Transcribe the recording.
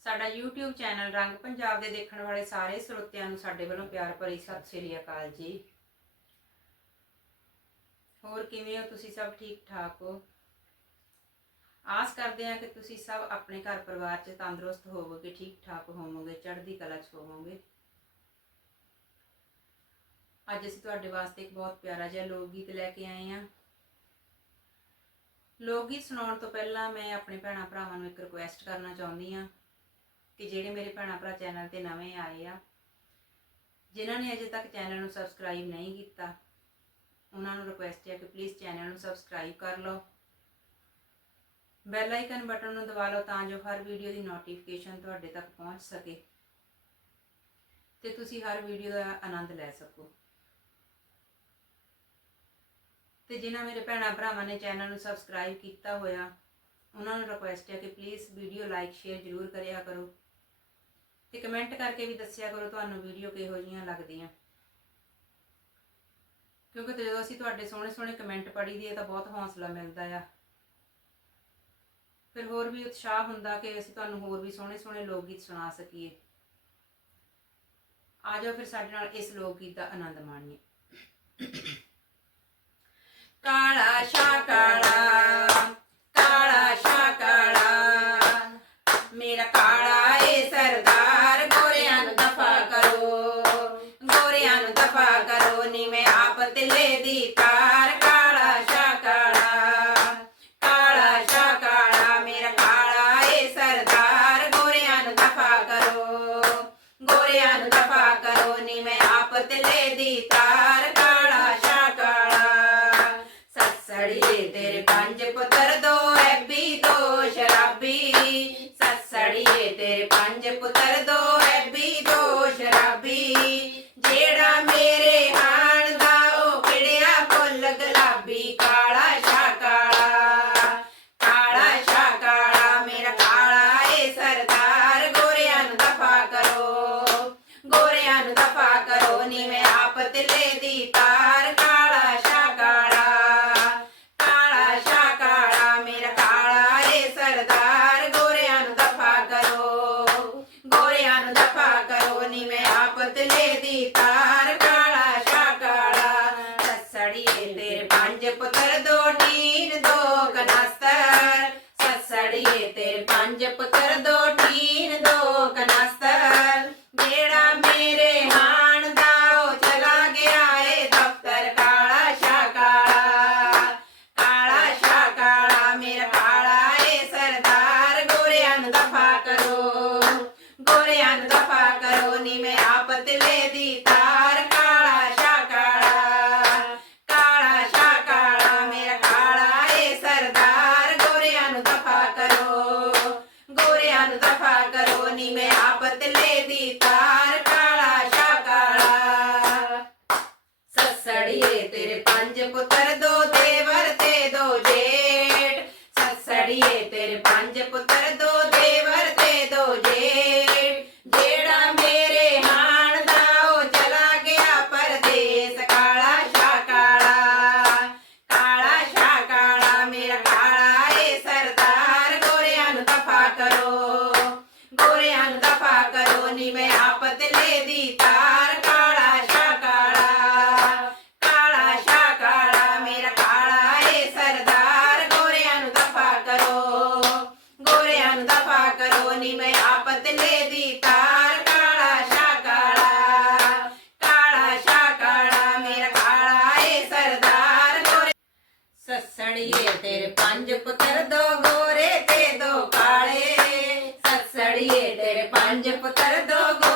ਸਾਡਾ YouTube channel ਰੰਗ ਪੰਜਾਬ ਦੇ ਦੇਖਣ ਵਾਲੇ ਸਾਰੇ ਸਰੋਤਿਆਂ ਨੂੰ ਸਾਡੇ ਵੱਲੋਂ ਪਿਆਰ ਭਰੀ ਸਤਿ ਸ੍ਰੀ ਅਕਾਲ ਜੀ। ਹੋਰ ਕਿਵੇਂ ਹੋ? ਤੁਸੀਂ ਸਭ ਠੀਕ ਠਾਕ ਹੋ? ਆਸ ਕਰਦੇ ਹਾਂ ਕਿ ਤੁਸੀਂ ਸਭ ਆਪਣੇ ਘਰ ਪਰਿਵਾਰ 'ਚ ਤੰਦਰੁਸਤ ਹੋਵੋਗੇ, ਠੀਕ ਠਾਕ ਹੋਵੋਗੇ, ਚੜ੍ਹਦੀ ਕਲਾ 'ਚ ਹੋਵੋਗੇ। ਅੱਜ ਅਸੀਂ ਤੁਹਾਡੇ ਵਾਸਤੇ ਇੱਕ ਬਹੁਤ ਪਿਆਰਾ ਜਿਹਾ ਲੋਕ ਗੀਤ ਲੈ ਕੇ ਆਏ ਹਾਂ। ਲੋਕ ਗੀਤ ਸੁਣਾਉਣ ਤੋਂ ਪਹਿਲਾਂ ਮੈਂ ਆਪਣੇ ਭੈਣਾਂ ਭਰਾਵਾਂ ਨੂੰ ਇੱਕ ਰਿਕੁਐਸਟ ਕਰਨਾ ਚਾਹੁੰਦੀ ਹਾਂ। ਕਿ ਜਿਹੜੇ ਮੇਰੇ ਭੈਣਾਂ ਭਰਾ ਚੈਨਲ ਤੇ ਨਵੇਂ ਆਏ ਆ, ਜਿਨ੍ਹਾਂ ਨੇ ਅਜੇ ਤੱਕ ਚੈਨਲ ਨੂੰ ਸਬਸਕ੍ਰਾਈਬ ਨਹੀਂ ਕੀਤਾ, ਉਹਨਾਂ ਨੂੰ ਰਿਕੁਐਸਟ ਹੈ ਕਿ ਪਲੀਜ਼ ਚੈਨਲ ਨੂੰ ਸਬਸਕ੍ਰਾਈਬ ਕਰ ਲਓ। ਬੈਲ ਆਈਕਨ ਬਟਨ ਨੂੰ ਦਬਾ ਲਓ ਤਾਂ ਜੋ ਹਰ ਵੀਡੀਓ ਦੀ ਨੋਟੀਫਿਕੇਸ਼ਨ ਤੁਹਾਡੇ ਤੱਕ ਪਹੁੰਚ ਸਕੇ ਤੇ ਤੁਸੀਂ ਹਰ ਵੀਡੀਓ ਦਾ ਆਨੰਦ ਲੈ ਸਕੋ। ਤੇ ਜਿਨ੍ਹਾਂ ਮੇਰੇ ਭੈਣਾਂ ਭਰਾਵਾਂ ਨੇ ਚੈਨਲ ਨੂੰ ਸਬਸਕ੍ਰਾਈਬ ਕੀਤਾ ਹੋਇਆ, ਉਹਨਾਂ ਨੂੰ ਰਿਕੁਐਸਟ ਹੈ ਕਿ ਪਲੀਜ਼ ਵੀਡੀਓ ਲਾਈਕ ਸ਼ੇਅਰ ਜ਼ਰੂਰ ਕਰਿਆ ਕਰੋ। ਤੇ ਕਮੈਂਟ ਕਰਕੇ ਵੀ ਦੱਸਿਆ ਕਰੋ ਤੁਹਾਨੂੰ ਵੀਡੀਓ ਕਿਹੋ ਜਿਹੀਆਂ ਲੱਗਦੀਆਂ। ਕਿਉਂਕਿ ਤੇ ਜਦੋਂ ਅਸੀਂ ਤੁਹਾਡੇ ਸੋਹਣੇ ਸੋਹਣੇ ਕਮੈਂਟ ਪੜ੍ਹੀਦੀ ਹੈ ਤਾਂ ਬਹੁਤ ਹੌਸਲਾ ਮਿਲਦਾ ਆ। ਫਿਰ ਹੋਰ ਵੀ ਉਤਸ਼ਾਹ ਹੁੰਦਾ ਕਿ ਅਸੀਂ ਤੁਹਾਨੂੰ ਹੋਰ ਵੀ ਸੋਹਣੇ ਸੋਹਣੇ ਲੋਕ ਗੀਤ ਸੁਣਾ ਸਕੀਏ। ਆ ਜਾਓ ਫਿਰ ਸਾਡੇ ਨਾਲ ਇਸ ਲੋਕ ਗੀਤ ਦਾ ਆਨੰਦ ਮਾਣੀਏ ਕਾਲਾ ਸ਼ਾ ਕਾਲਾ ਕਾਲਾ ਸ਼ਾ ਕਾਲਾ ਮੇਰਾ ਕਾਲਾ ਏ ਸਰਦਾਰ ਗੋਰਿਆਂ ਨੂੰ ਦਫਾ ਕਰੋ ਗੋਰਿਆਂ ਨੂੰ ਦਫਾ ਕਰੋ ਨੀ ਮੈਂ ਆਪ ਤਿਲੇ ਦੀ ਤਾਰ ਕਾਲਾ ਸ਼ਾ ਕਾਲਾ ਕਾਲਾ ਸ਼ਾ ਕਾਲਾ ਮੇਰਾ ਕਾਲਾ ਏ ਸਰਦਾਰ ਗੋਰਿਆਂ ਨੂੰ ਦਫਾ ਕਰੋ ਗੋਰਿਆਂ ਨੂੰ ਦਫਾ ਕਰੋ ਨੀ ਮੈਂ ਆਪ ਤਿਲੇ ਦੀ ਤਾਰ ਕਾਲਾ ਸ਼ਾ ਕਾਲਾ ਸੱਸੜੀਏ ਤੇਰੇ ਪੰਜ ਪੁੱਤਰ ਦੋ ਐਬੀ ਦੋ ਸ਼ਰਾਬੀ ਸੱਸੜੀਏ ਤੇਰੇ ਪੰਜ ਪੁੱਤਰ ਦੋ ਐਬੀ ਦੋ ਸ਼ਰਾਬੀ ਜਿਹੜਾ ਮੇਰੇ ਹਾਣ ਦਾ ਉਹ ਕਿੜਿਆ ਫੁੱਲ ਗੁਲਾਬੀ ਕਾਲਾ ਸ਼ਾ ਕਾਲਾ ਕਾਲਾ ਸ਼ਾ ਕਾਲਾ ਮੇਰਾ ਕਾਲਾ ਏ ਸਰਦਾਰ ਗੋਰਿਆਂ ਨੂੰ ਦਫਾ ਕਰੋ ਗੋਰਿਆਂ ਨੂੰ ਦਫਾ ਕਰੋ ਨੀ ਮੈਂ ਆਪ ਤਿਲੇ ਦੀ ਤਾਰ ਕਾਲਾ ਸ਼ਾ ਕਾਲਾ ਕਾਲਾ ਸ਼ਾ ਕਾਲਾ ਮੇਰਾ ਕਾਲਾ ਏ ਸਰਦਾਰ ਗੋਰਿਆਂ ਨੂੰ ਦਫਾ ਕਰੋ ਗੋਰਿਆਂ ਨੂੰ ਦਫਾ ਕਰੋ ਨੀ ਮੈਂ ਆਪ ਤਿਲੇ ਦੀ ਤਾਰ ਕਾਲਾ ਸ਼ਾ ਕਾਲਾ ਸੱਸੜੀਏ ਤੇਰੇ ਪੰਜ ਪੁੱਤਰ ਦੋ ਟੀਨ ਦੋ ਕਨਸਤਰ ਸੱਸੜੀਏ ਤੇਰੇ ਪੰਜ ਪੁੱਤਰ, ਦੋ ਟੀਨ ਦੋ ਕਨਸਤਰ। ਜਿਹੜਾ ਮੇਰੇ ਹਾਣ ਦਾ ਉਹ ਚਲਾ ਗਿਆ ਏ ਦਫ਼ਤਰ ਕਾਲਾ ਸ਼ਾ ਕਾਲਾ ਕਾਲਾ ਸ਼ਾ ਕਾਲਾ ਮੇਰਾ ਕਾਲਾ ਏ ਸਰਦਾਰ, ਗੋਰਿਆਂ ਨੂੰ ਦਫਾ ਕਰੋ। ਗੋਰਿਆਂ ਨੂੰ ਦਫਾ ਕਰੋ, ਨੀ ਮੈਂ ਆਪ ਤਿਲੇ ਦੀ ਤਾਰ ਕਾਲਾ ਸ਼ਾ ਕਾਲਾ ਕਾਲਾ ਸ਼ਾ ਕਾਲਾ ਮੇਰਾ ਕਾਲਾ ਏ ਸਰਦਾਰ ਗੋਰਿਆਂ ਨੂੰ ਦਫਾ ਕਰੋ ਗੋਰਿਆਂ ਨੂੰ ਦਫਾ ਕਰੋ ਨੀ ਮੈਂ ਆਪ ਤਿਲੇ ਦੀ ਤਾਰ ਕਾਲਾ ਸ਼ਾ ਕਾਲਾ ਸੱਸੜੀਏ ਤੇਰੇ ਪੰਜ ਪੁੱਤਰ ਦੋ मैं आपत ले दी तार काला शाकाला काला शाकाला मेरा काला ए सरदार गोरे ससड़िए तेरे पंज पुत्र दो गोरे ते दो काले ससड़िए तेरे पंज पुत्र दो गोरे